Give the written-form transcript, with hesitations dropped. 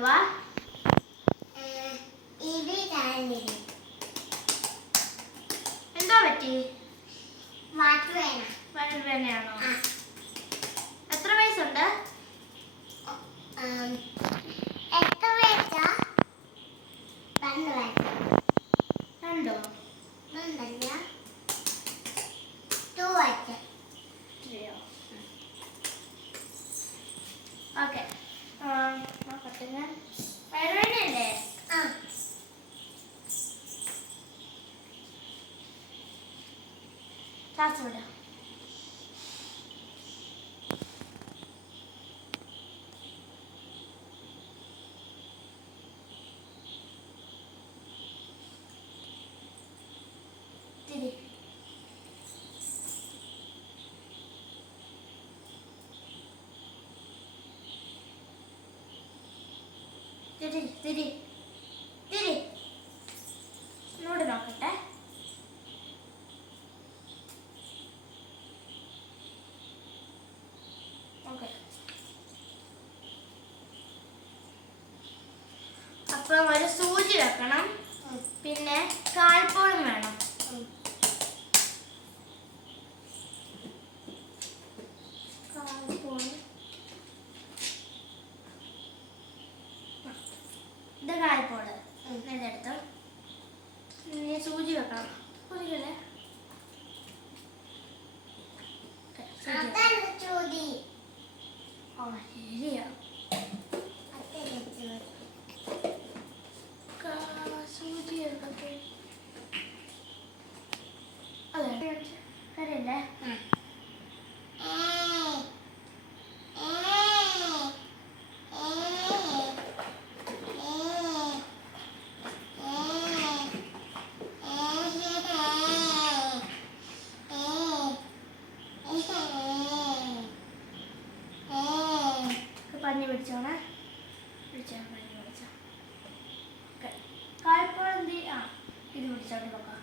എന്തുവാ? എന്തോ പറ്റി? വയറുവേദനയാണോ? എത്ര വയസ്സുണ്ട്? രണ്ടോ? ഓക്കെ. വയറുവേദനയല്ലേ? ശ്വാസം വിടാം. തിരി. തിരി തിരി തിരി. ഇങ്ങോട്ട് നോക്കട്ടെ. ഓക്കെ. അപ്പം ഒരു സൂചി വെക്കണം, പിന്നെ കാൽപ്പോളും വേണം. ഇത് കാൽപ്പോള് ഇതെടുത്ത് നീ സൂചി വെക്കണം. കുറിക്കല്ലേ? ഓ ശരിയാ. സൂചി വെക്കട്ടെ. അതെ കരയല്ലേ? പഞ്ഞി പിടിച്ചോണേ. പിടിച്ചോ, പഞ്ഞി പിടിച്ചോ. കാൽപ്പോളം ഇത് പിടിച്ചോണ്ട് നോക്കാം.